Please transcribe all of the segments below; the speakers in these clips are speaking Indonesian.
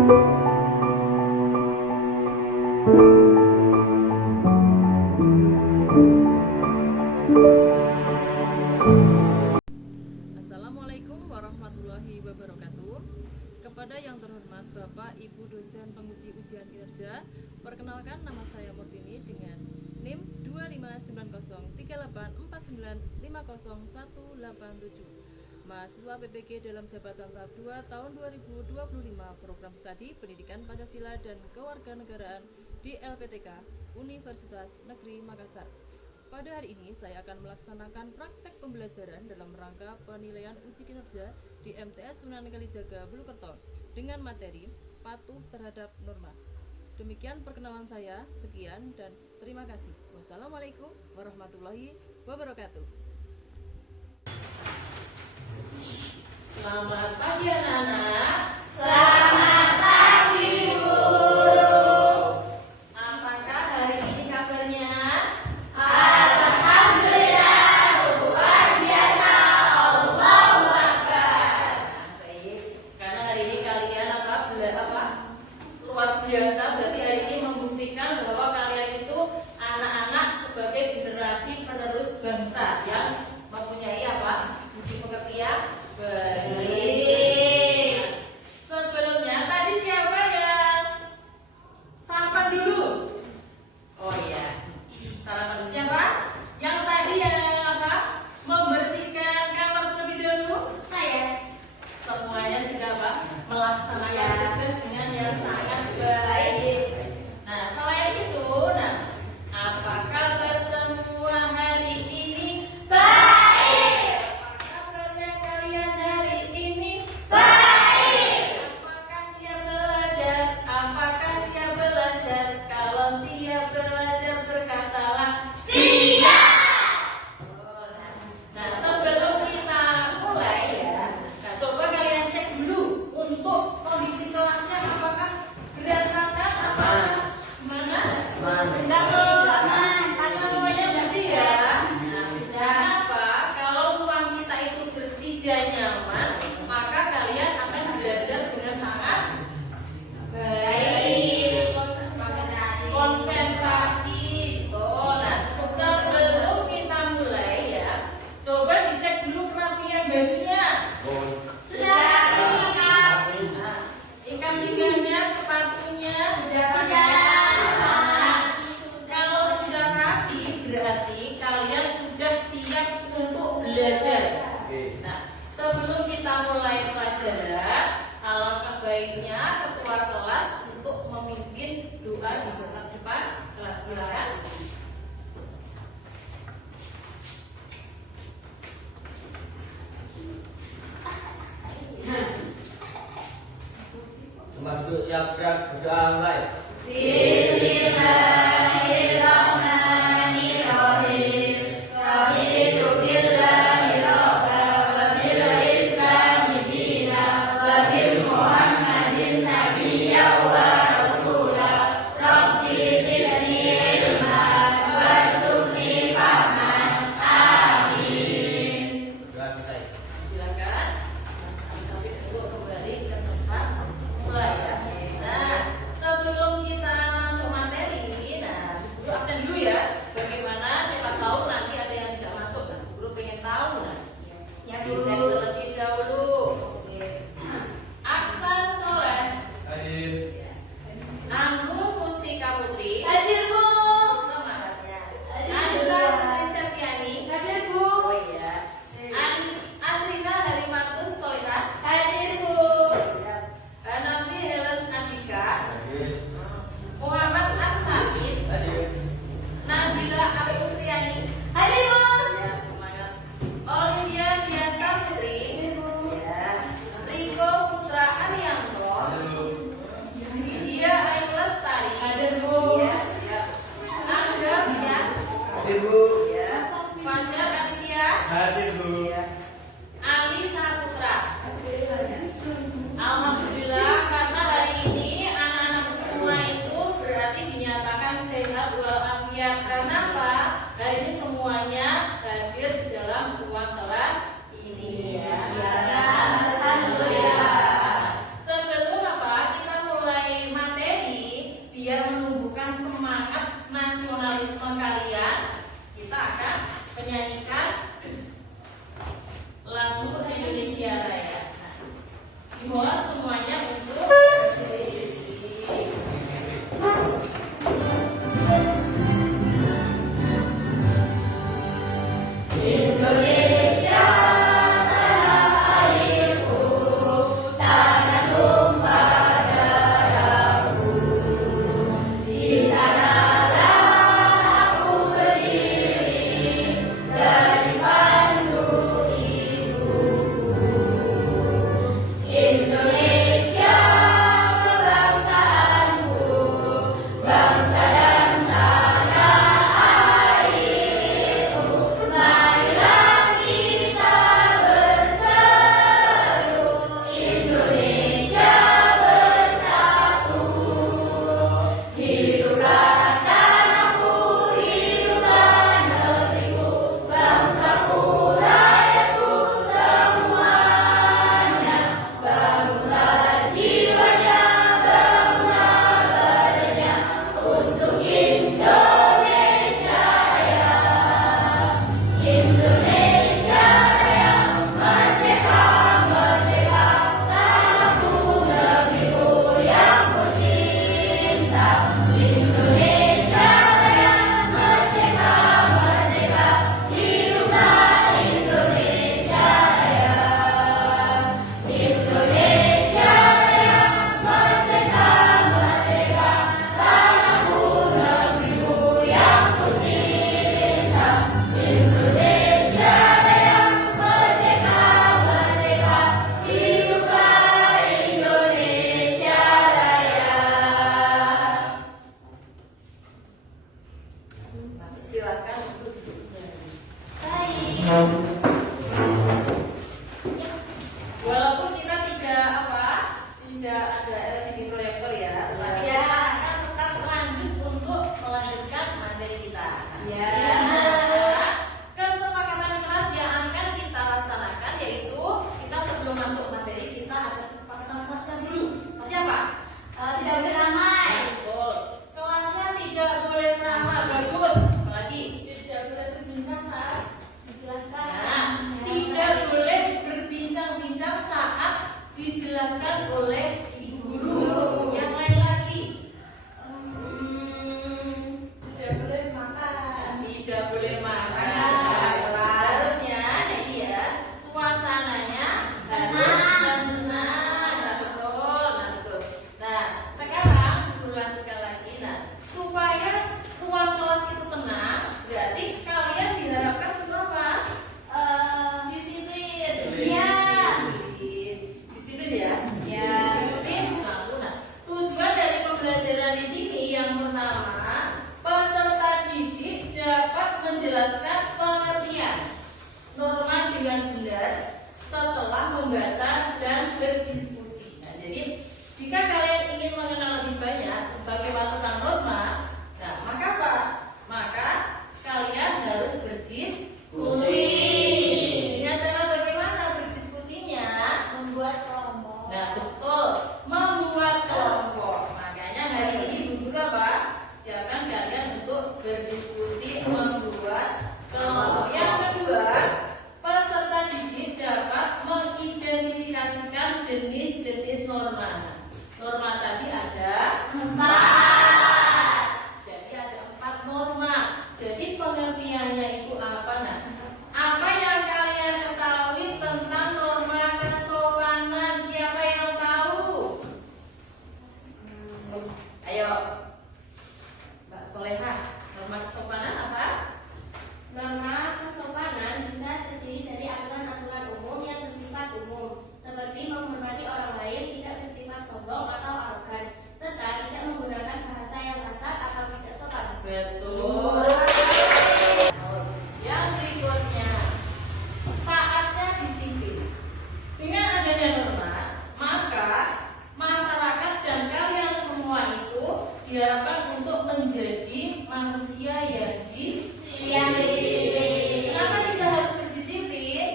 Assalamualaikum warahmatullahi wabarakatuh. Kepada yang terhormat Bapak Ibu dosen penguji ujian kinerja, perkenalkan nama saya Murtini dengan NIM 259093849500187. Mahasiswa PPG dalam jabatan tahap 2 tahun 2025 program studi Pendidikan Pancasila dan Kewarganegaraan di LPTK Universitas Negeri Makassar. Pada hari ini saya akan melaksanakan praktek pembelajaran dalam rangka penilaian uji kinerja di MTS Sunan Kalijaga Bulukerto dengan materi patuh terhadap norma. Demikian perkenalan saya, sekian dan terima kasih. Wassalamualaikum warahmatullahi wabarakatuh. Selamat pagi anak-anak. Selamat pagi guru. Apakah hari ini kabarnya? Alhamdulillah luar biasa. Allahu Akbar. Baik, karena hari ini kalian luar biasa, berarti hari ini membuktikan bahwa kalian itu anak-anak sebagai generasi penerus bangsa yang mempunyai budi pekerti yang baik. Sebelumnya tadi siapa yang sarapan dulu? Oh iya, sarapan siapa? Yang tadi yang membersihkan kamar terlebih dahulu? Saya. Semuanya sudah melaksanakan tugas dengan yang sangat baik. Nah, selain itu, apa kabar semua hari ini? Baik. Apa kabarnya kalian hari ini? Baik. Apakah siap belajar? Apakah siap belajar? Kalau siap belajar berkatalah Siap. Nah, sebelum kita mulai coba kalian cek dulu untuk kondisi kelasnya, apakah berantakan, apakah gimana? Enggak kok, aman. Semuanya bersih ya. Nah, kenapa? Kalau ruang kita itu bersih dan nyaman, maka kalian akan belajar dengan sangat baik. Konsentrasi. Nah, sebelum kita mulai coba dicek dulu kerapian bajunya. Sudah rapi. Nah, ikat pinggangnya, sepatunya sudah Kalau sudah rapi, berarti kalian sudah siap untuk belajar. Nah, sebelum kita mulai pelajaran, alangkah baiknya ketua kelas untuk memimpin doa di depan kelas. Silakan. Tempat duduk siap gerak, berdoa mulai. Bismillahirrahmanirrahim. Raditu billahi rabban wa bil islami dinan wa bi Muhammadin nabiyyan wa rasula. Rabbi zidni ilman warzuqni fahman. Amin. Berdoa kita. Silakan. Sampai dulu kembali ke tempat mulai. Nah, sebelum kita masuk materi, guru absen dulu ada LCD proyektor ya. Berarti Ya. kita akan tetap lanjut untuk melanjutkan materi kita. Ya. Nah, kesepakatan kelas yang akan kita laksanakan yaitu kita sebelum masuk materi kita ada kesepakatan kelasnya dulu. Pasti apa? Tidak boleh ramai. Betul. Kelasnya tidak boleh ramai. Bagus. Apalagi? Tidak boleh berbincang saat dijelaskan. Nah, tidak boleh berbincang-bincang saat dijelaskan oleh ibu guru. Yang lain lagi? Tidak boleh makan. Tidak boleh makan. Makan. Harusnya ini ya suasananya Tenang. tenang. Nah, betul, nah betul. Nah, sekarang kita lanjutkan lagi. Nah, supaya ruang kelas itu tenang, berarti kalian diharapkan untuk apa? Disiplin. Iya. Disiplin ya. Iya. Disiplin. Nah, tujuan dari pembelajaran di sini yang pertama, peserta didik dapat menjelaskan pengertian norma dengan benar setelah membaca dan berdiskusi. Nah, jadi jika kalian ingin mengenal lebih banyak bagaimana norma, nah maka apa? Maka kalian harus berdiskusi. Dengan cara bagaimana berdiskusinya? Membuat kelompok. Nah, betul, membuat kelompok. Makanya hari ini Bu Guru apa? Siapkan kalian untuk berdiskusi membuat kelompok. Yang kedua, peserta didik dapat mengidentifikasikan jenis-jenis norma. Norma tadi ada 4. Jadi ada 4 norma. Jadi pengertiannya itu apa? Nah, apa yang kalian ketahui tentang norma kesopanan? Siapa yang tahu? Ayo, Mbak Solehah. Norma kesopanan apa? Norma kesopanan bisa terdiri dari aturan-aturan umum yang bersifat umum, seperti menghormati orang lain, tidak bersifat sombong atau arogan, serta tidak menggunakan bahasa yang kasar atau tidak sopan. Betul. Yang berikutnya, saatnya disiplin. Dengan adanya norma, maka masyarakat dan kalian semua itu diharapkan untuk menjadi manusia yang disiplin. Kenapa kita harus berdisiplin?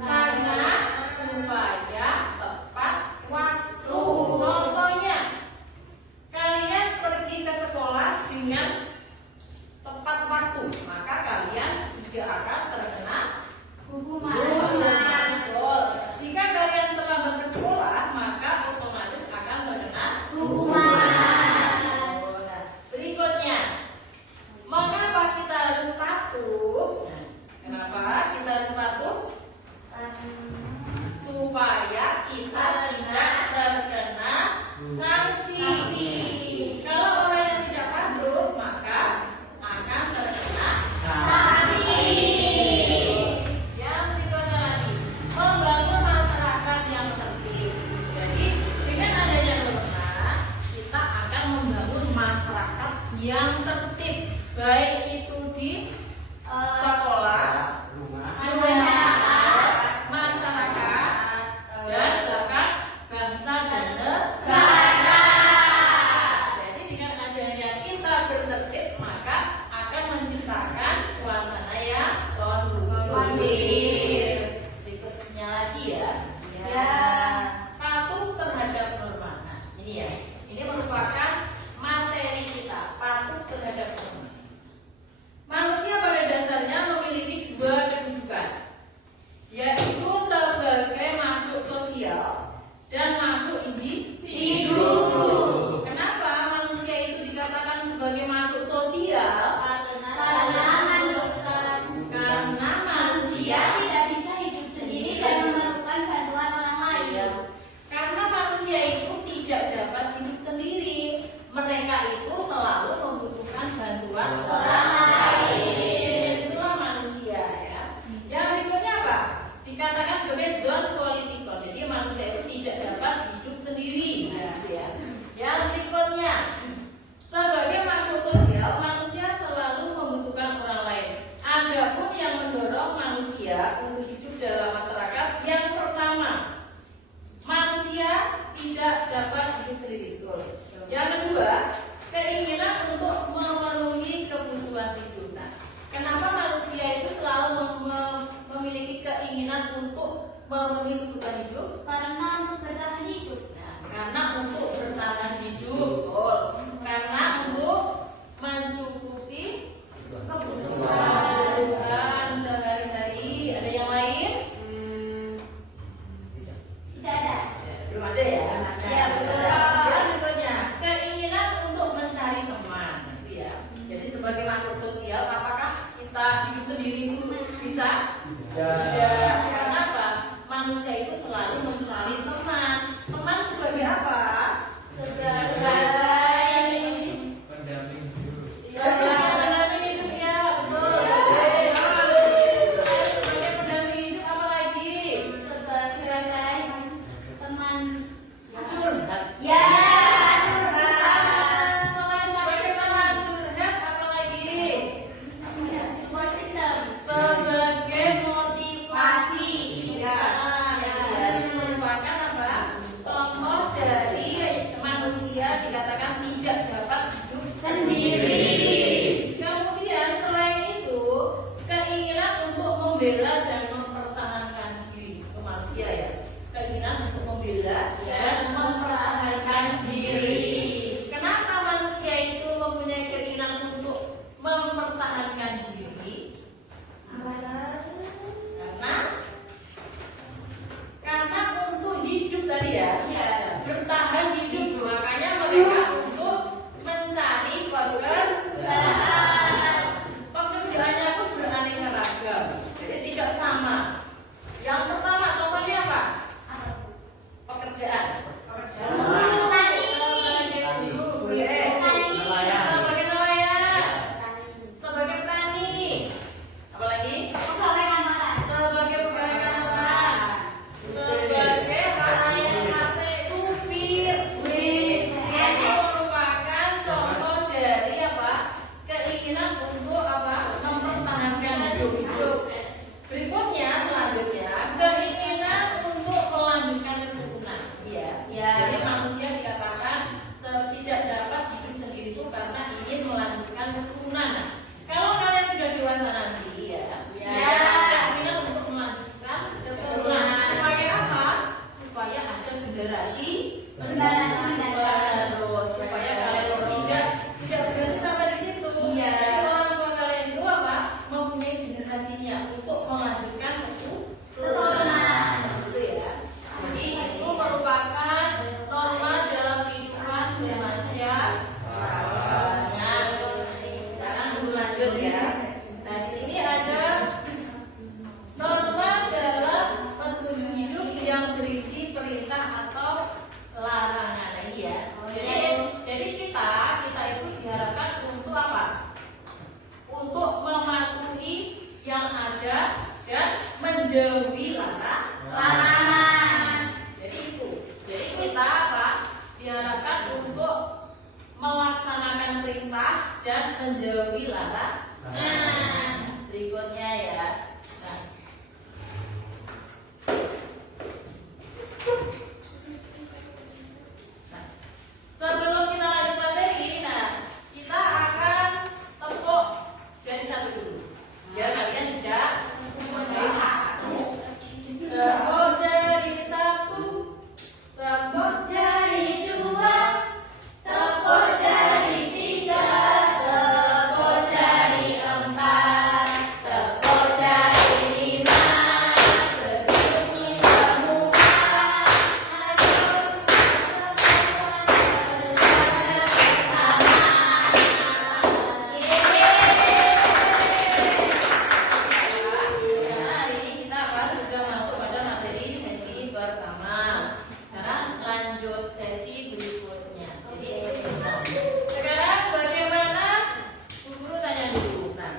Karena supaya tepat waktu. Contohnya, kalian pergi ke sekolah dengan tepat waktu, maka kalian tidak akan terkena Hukuman. betul. Jika kalian terlambat ke sekolah, maka otomatis akan terkena Hukuman. Nah, berikutnya, mengapa kita harus patuh? Kenapa kita harus patuh? Supaya kita tidak terkena sanksi. Kalau orang yang tidak patuh, maka akan terkena sanksi. Yang berikutnya lagi, membangun masyarakat yang tertib. Jadi dengan adanya norma, kita akan membangun masyarakat yang tertib, baik itu di sekolah, masyarakat, dan bahkan bangsa dan negara. Jadi dengan adanya kita bertertib, maka akan menciptakan suasana yang kondusif. Berikutnya lagi ya. Ya. Patuh terhadap norma. Nah, ini ya. Ini merupakan materi kita, patuh terhadap norma. mereka untuk mencari pekerjaan. Pekerjaannya pun beraneka ragam, jadi tidak sama. Yang pertama contohnya apa? Pekerjaan. Sebagai nelayan, sebagai petani, apalagi sebagai pegawai kantoran, sebagai pelayan kafe, supir. Itu merupakan contoh dari apa? Keinginan untuk apa? Mempertahankan hidup. Berikutnya selanjutnya keinginan untuk melanjutkan keturunan. Ya. Jadi manusia dikatakan tidak dapat hidup sendiri itu karena ingin melanjutkan keturunan. Nah, kalau kalian sudah dewasa nanti ya, keinginan untuk melanjutkan keturunan. Supaya apa? Supaya ada generasi penerus. Supaya kalian tidak berhenti sampai di situ. Jadi orang tua kalian itu apa? Mempunyai generasinya untuk melanjutkan keturunan. Gitu ya. Jadi itu merupakan norma dalam kehidupan bermasyarakat. Nah, sekarang dulu lanjut ya. Nah, di sini ada norma dalam petunjuk hidup yang berisi perintah atau larangan. Nah, iya. Jadi kita itu diharapkan untuk apa? Untuk mematuhi yang ada dan menjauhi larangan. Jadi itu. Jadi kita apa? Diharapkan untuk melaksanakan perintah dan menjauhi larangan. Nah, berikutnya ya. Nah. Sebelum kita lanjut materi, kita akan tepuk jari satu dulu. Biar kalian tidak tepuk jari satu, tepuk jari dua, tepuk jari tiga, tepuk jari empat, tepuk jari lima, berdiri semuka, hari ini kita sudah masuk pada materi sesi pertama. Sekarang lanjut sesi berikutnya. Jadi sekarang bagaimana? Bu Guru tanya dulu. Nah,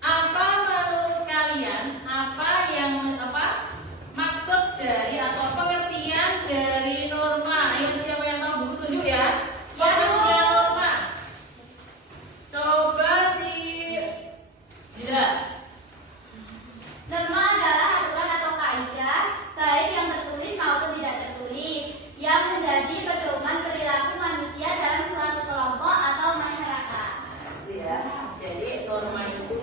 apa menurut kalian? Apa maksud dari atau pengertian dari norma? Ayo siapa yang tahu? Bu Guru tunjuk ya. Pengertian norma. Coba Tidak. Norma adalah aturan atau kaidah, baik yang tertulis maupun tidak tertulis, yang menjadi pedoman perilaku manusia dalam suatu kelompok atau masyarakat. Gitu ya. Jadi norma itu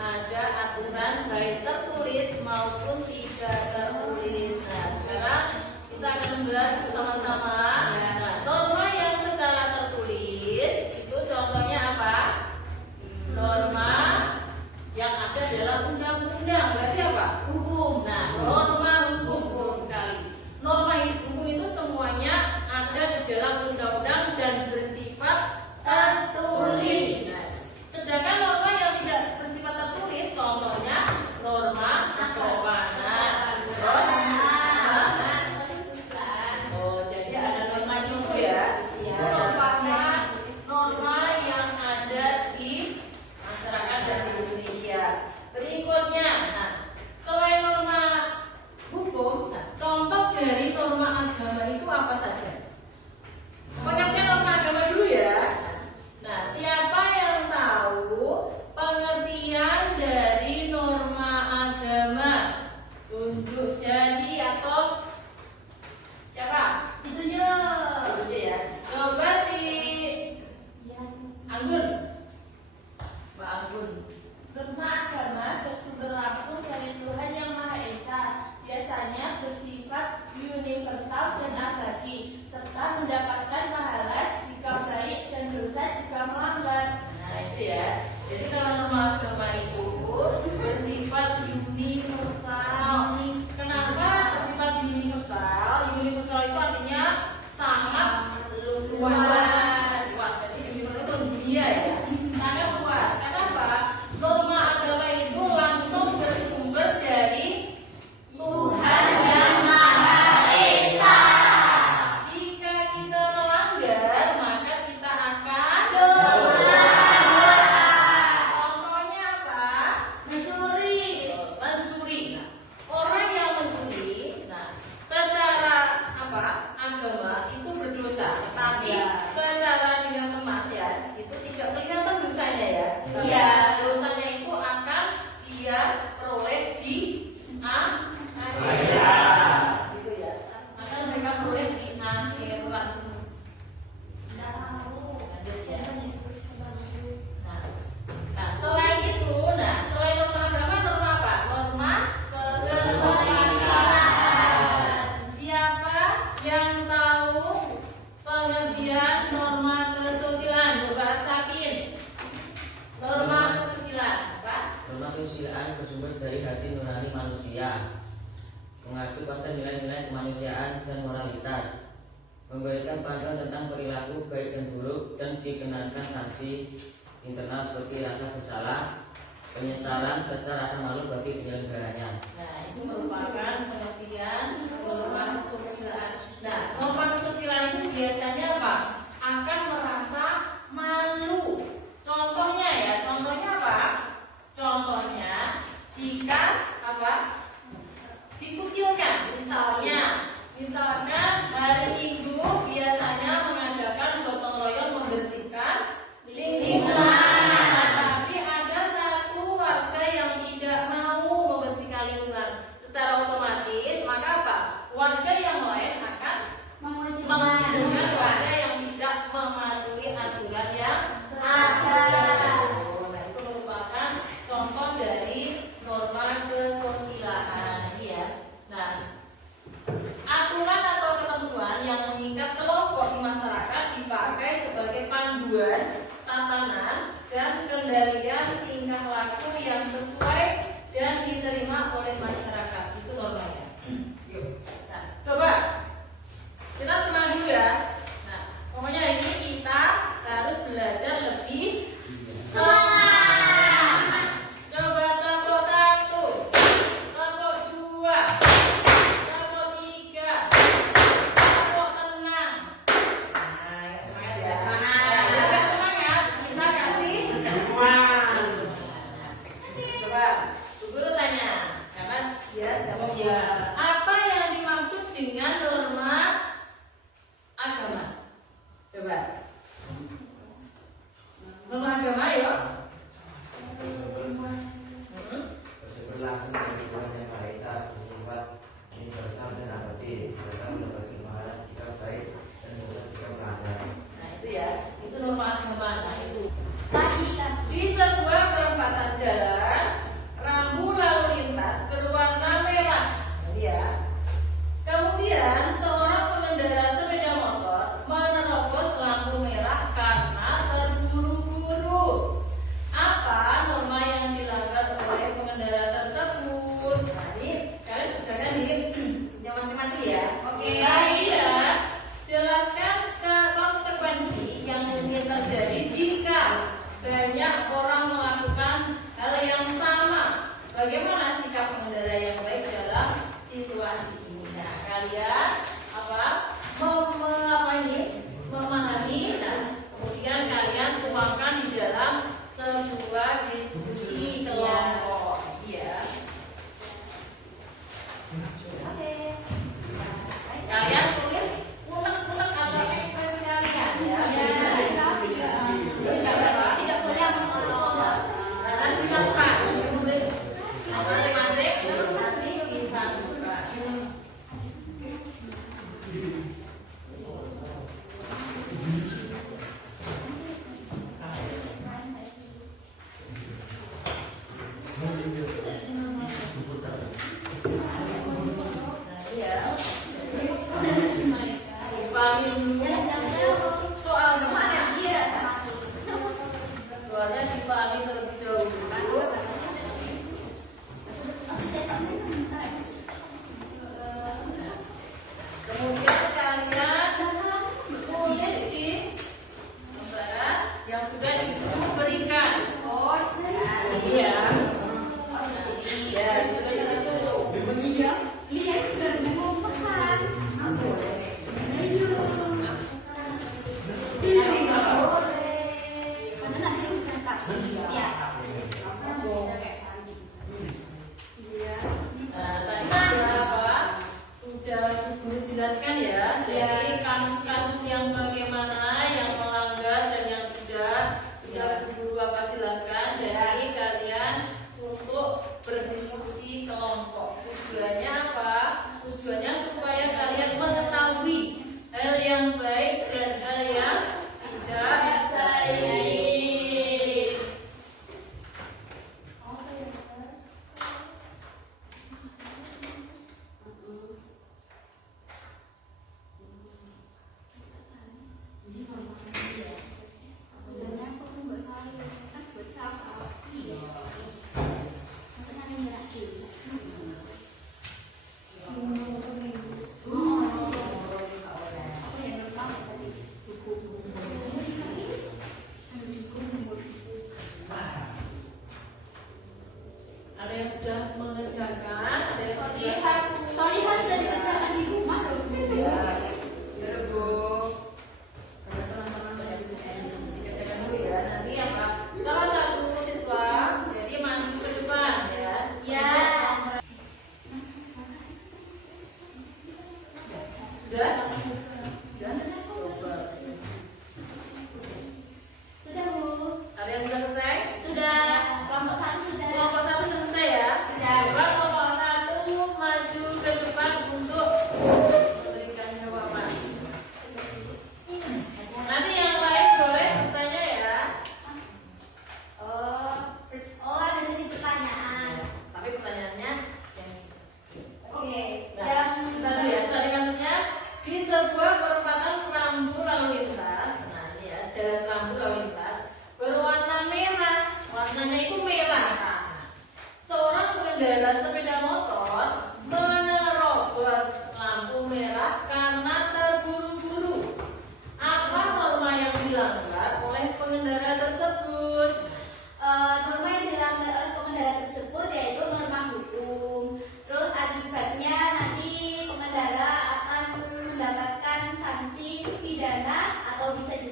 ada aturan baik tertulis maupun tidak tertulis. Nah, sekarang kita akan membahas bersama-sama. Nah, norma yang secara tertulis itu contohnya apa? Norma yang ada dalam undang-undang, berarti apa? Hukum. Nah, norma hukum sekali. Norma hukum itu semuanya ada di dalam undang-undang dan bersifat tertulis. Sedangkan norma yang tidak bersifat tertulis, contohnya norma kesopanan. Oh, jadi ada norma itu ya. Itu merupakan norma yang ada di masyarakat dan di Indonesia. Berikutnya, selain norma hukum, contoh dari norma agama itu apa saja? Pengertian norma agama dulu ya. Nah, siapa yang tahu pengertian dari norma agama? Tunjuk jari atau siapa? Tunjuk ya. Coba si Anggun. Mbak Anggun. Norma agama bersumber langsung dari Tuhan Yang Maha Esa, biasanya bersifat universal dan abadi, serta mendapatkan pahala jika baik dan dosa jika melanggar. Nah, itu ya. Jadi kalau norma agama itu bersifat universal. Kenapa bersifat universal? Universal itu artinya sangat luas. berdosa, tetapi secara dengan teman ya itu tidak kelihatan dosanya ya. Iya. Dosanya itu akan ia peroleh di gitu ya. Akan mereka peroleh di akhirat. Lanjut ya. Nah, selain itu, selain norma agama, norma apa? Norma kesopanan. Siapa yang tahu pengertian norma kesusilaan? Coba sakin. Norma kesusilaan apa? Norma kesusilaan bersumber dari hati nurani manusia, mengacu pada nilai-nilai kemanusiaan dan moralitas, memberikan panduan tentang perilaku baik dan buruk, dan dikenakan sanksi internal seperti rasa bersalah, penyesalan, serta rasa malu bagi penyelenggaranya. Nah, itu merupakan pengertian norma kesusilaan. Nah, norma kesusilaan itu biasanya apa? Akan merasa malu. Contohnya ya, contohnya apa? Contohnya jika apa? Dikucilkan, misalnya hari Minggu biasanya mengadakan gotong royong membersihkan lingkungan. Tapi ada satu warga yang tidak mau membersihkan lingkungan. Secara otomatis, maka apa? Warga yang lain akan mengucilkan warga yang tidak mematuhi aturan yang ada. Nah, itu merupakan contoh dari norma kesusilaan ya. Nah, aturan atau ketentuan yang mengikat kelompok di masyarakat dipakai sebagai panduan tatanan dan kendalian tingkah laku yang sesuai dan diterima oleh masyarakat. Itu normanya. Yuk. Nah, coba kita semangat dulu ya. Nah, pokoknya hari ini kita harus belajar lebih semangat. Coba kelompok 1, kelompok 2, kelompok 3, kelompok tenang. Nah, ya semangat ya. Nah, biar semangat, kita kasih uang. Coba, Bu Guru tanya, karena dia tidak mau jawab. Apa yang dimaksud dengan norma agama? Coba. Norma agama yuk. Bersumber langsung dari Tuhan Yang Maha Esa, bersifat universal dan abadi, serta membagi pahala jika baik dan dosa jika melanggar. Nah itu ya, itu norma agama. Nah itu Lagi di sebuah perempatan jalan, rambu lalu lintas berwarna merah. Jadi ya. Kemudian seorang pengendara sepeda motor menerobos lampu merah karena terburu-buru. Apa norma yang dilanggar oleh pengendara tersebut? Nah ini kalian kerjakan di yang masing-masing ya. Oke. Ya. Jelaskan ke konsekuensi yang mungkin terjadi jika banyak orang melakukan hal yang sama. Bagaimana sikap pengendara yang baik dalam situasi ini? Nah, kalian memahami. Nah, kemudian kalian tuangkan di dalam sebuah diskusi kelompok. Iya. Kalian tulis unek-unek atau ekspresi kalian ya. tidak boleh Karena silakan tulis apa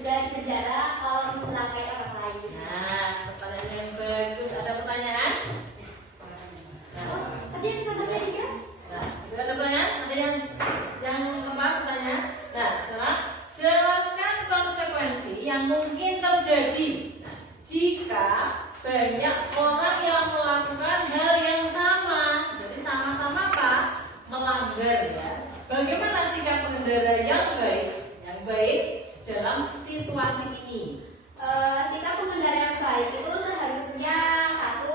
juga di penjara kalau mencelakai orang lain. Nah, pertanyaan yang bagus. Ada pertanyaan? Tadi yang satu lagi ya? Nah, ada pertanyaan? Ada yang apa pertanyaan? Nah, sekarang jelaskan konsekuensi yang mungkin terjadi jika banyak orang yang melakukan hal yang sama. Jadi sama-sama apa? Melanggar ya. Bagaimana sikap pengendara yang baik dalam situasi ini? Sikap pengendara yang baik itu seharusnya 1.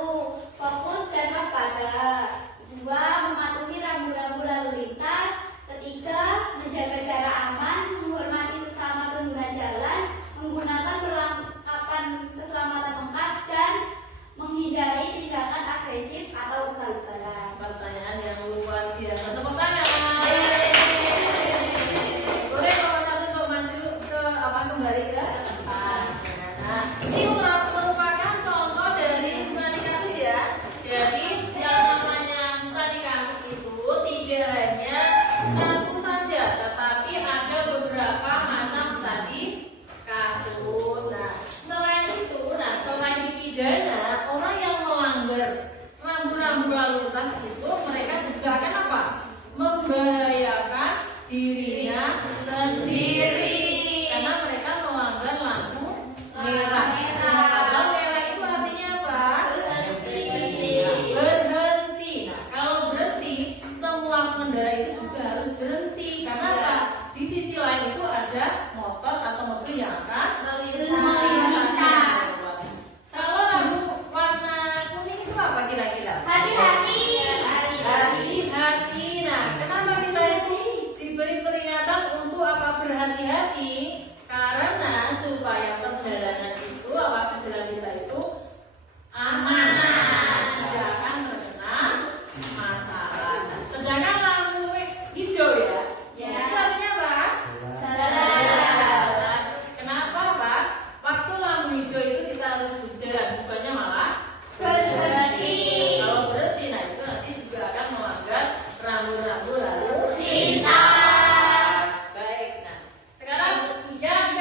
Fokus dan waspada. 2. Mematuhi rambu-rambu lalu lintas. 3. Menjaga jarak aman, menghormati sesama pengguna jalan, menggunakan perlengkapan keselamatan tempat, dan menghindari tindakan agresif atau ugal-ugalan. Pertanyaan yang luar biasa. Tepuk tangan. Boleh kalau satu untuk maju ke kembali ke depan. Nah, ini merupakan contoh dari studi kasus ya. Jadi yang namanya studi kasus itu tidak hanya satu saja, tetapi ada beberapa macam studi kasus. Nah, selain itu, selain dipidana, orang yang melanggar rambu-rambu lalu lintas itu mereka juga akan apa? Membahayakan dirinya sendiri karena mereka melanggar lampu merah. Kalau merah itu artinya apa? Berhenti. Nah, kalau berhenti, semua pengendara itu juga harus berhenti. Karena apa? Di sisi lain itu ada motor atau mobil yang akan melintas. Kalau lampu warna kuning itu apa kira-kira? Hati-hati. Hati-hati. Nah, kenapa kita itu diberi peringatan untuk apa berhati-hati? Karena supaya perjalanan itu, perjalanan kita itu aman, tidak akan terkena masalah. Nah, sedangkan lampu hijau ya, itu artinya apa? Jalan. Kenapa Pak? Waktu lampu hijau itu kita harus berjalan, bukannya malah berhenti. Kalau berhenti, nah itu nanti juga akan melanggar rambu-rambu lalu lintas. Baik, nah sekarang yang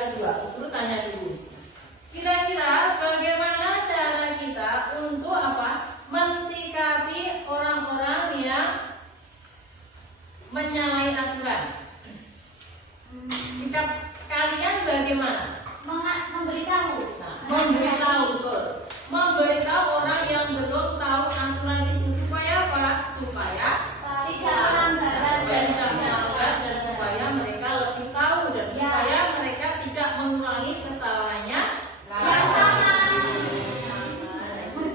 kedua, guru tanya dulu. Kira-kira bagaimana cara kita untuk apa? Mensikapi orang-orang yang menyalahi aturan. Sikap kalian bagaimana? Memberitahu. Memberitahu, betul. Memberitahu orang yang belum tahu aturan itu supaya apa? Supaya Tidak melanggar. dan supaya mereka lebih tahu dan supaya mereka tidak mengulangi kesalahannya Yang sama.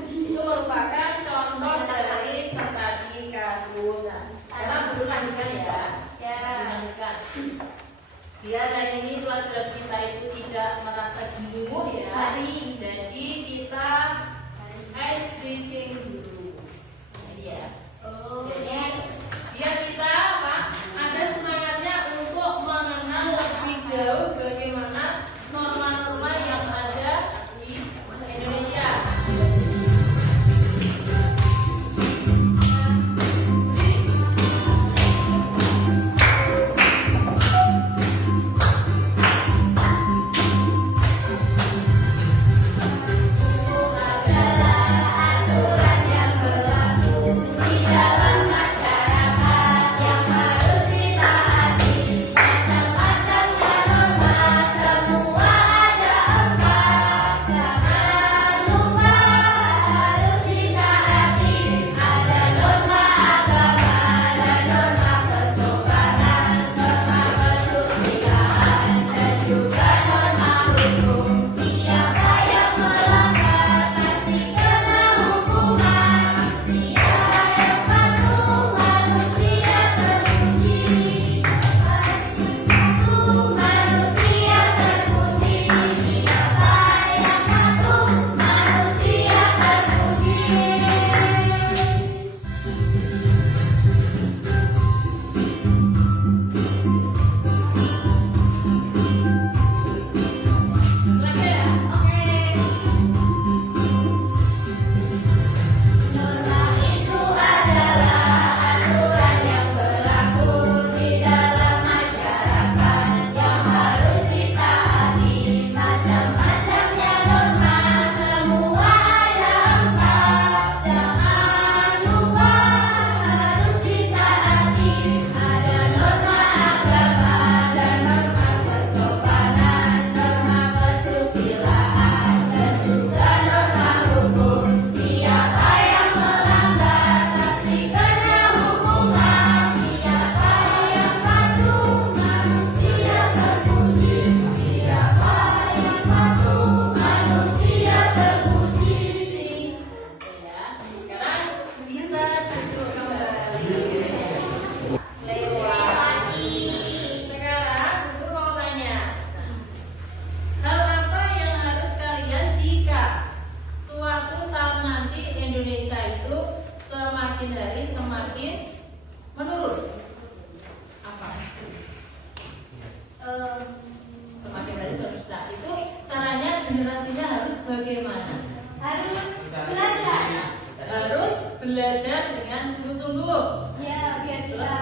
Itu merupakan contoh dari studi kasus. Nah, sekarang perlu lanjutkan ya. Lanjutkan. Biar hari ini pelajaran kita itu tidak merasa jenuh ya. Jadi kita ice breathing dulu. Jadi ya. Biar kita apa? Ada semangatnya untuk mengenal lebih jauh bagaimana norma-norma yang ada di Indonesia. Aturan yang berlaku di dalam masyarakat. Semakin hari sudah. Itu caranya generasinya harus bagaimana? Harus belajar. Harus belajar dengan sungguh-sungguh. Ya, biar bisa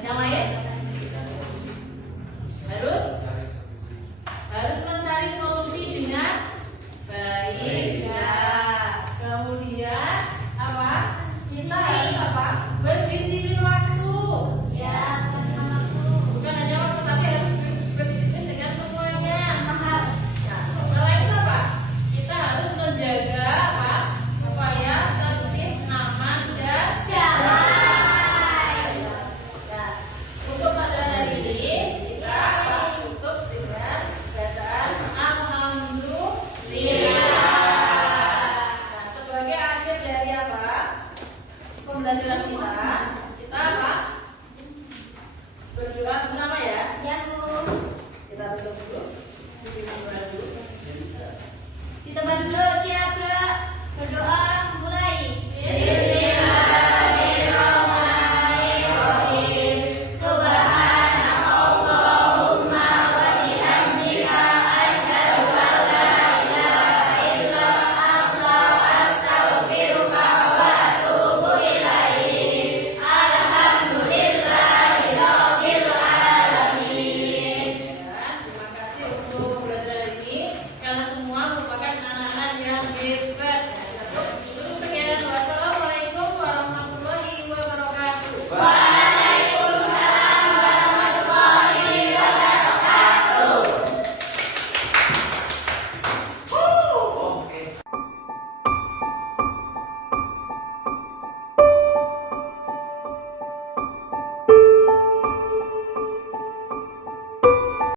Yang lain?